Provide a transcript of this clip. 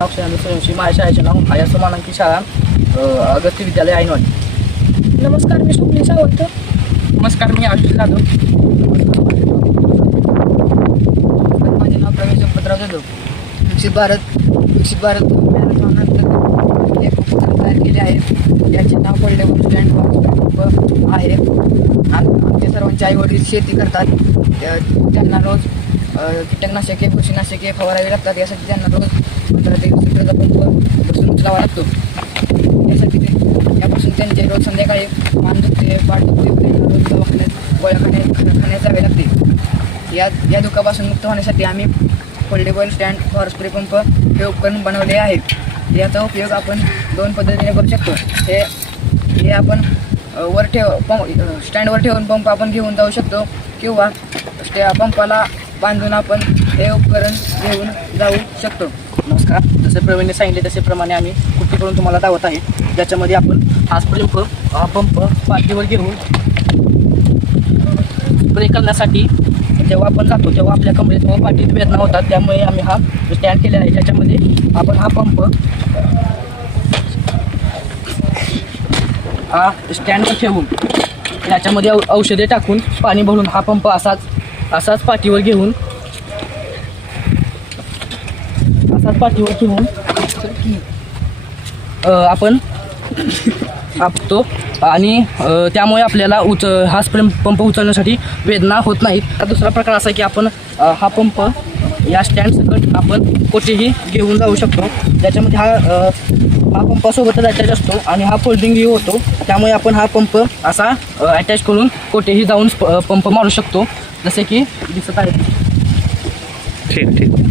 सूर्यवंशी माझ्या शाळेचे नाव आया समानांकी शाळा अगस्ती विद्यालय ऐनवाडी. नमस्कार, मी स्वप्नील सावंत. नमस्कार, मी आयुष जाधव. माझे नाव प्रवेश गणपतराव जाधव. विकसित भारत अभियानानंतर एक उपक्रम तयार केले आहे. याचे नाव पडले स्टँड आहे. आमच्या सर्वांचे आईवडील शेती करतात. त्यांना रोज कीटकनाशके बुरशीनाशके फवारावी लागतात. यासाठी त्यांना रोज 15 ते 20 लिटरचा पंप बसून उचलावा लागतो. यासाठी यापासून त्यांचे रोज संध्याकाळी मान दुखते, पाठ दुखते वगैरे रोज दवाखान्यात गोळ्या जावे लागते. या दुखापासून मुक्त होण्यासाठी आम्ही foldable stand for spray pump हे उपकरण बनवले आहे. याचा उपयोग आपण 2 पद्धतीने करू शकतो. हे आपण स्टँडवर ठेवून पंप आपण घेऊन जाऊ शकतो किंवा त्या पंपाला बांधून आपण हे उपकरण घेऊन जाऊ शकतो. नमस्कार, जसे प्रवीणने सांगितले तसेप्रमाणे आम्ही कुट्टी करून तुम्हाला दावत आहे. ज्याच्यामध्ये आपण हा पंप पाठीवर घेऊन स्प्रे करण्यासाठी जेव्हा आपण जातो तेव्हा आपल्या कमरेत व पाठीत वेदना होतात. त्यामुळे आम्ही हा स्टँड केलेला आहे. ज्याच्यामध्ये आपण हा पंप स्टँडवर ठेवून याच्यामध्ये औषधे टाकून पाणी भरून हा पंप असाच पाठीवर घेऊन आपण आपतो आणि त्यामुळे आपल्याला हा स्प्रे पंप उचलण्यासाठी वेदना होत नाहीत. दुसरा प्रकार असा की आपण हा पंप या स्टँड सकट आपण कुठेही घेऊन जाऊ शकतो. ज्याच्यामध्ये हा पंपासोबतच अटॅच असतो आणि हा फोल्डिंग व्ह्यू होतो. त्यामुळे आपण हा पंप असा अटॅच करून कुठेही जाऊन पंप मारू शकतो, जसे की दिसत आहे. ठीक.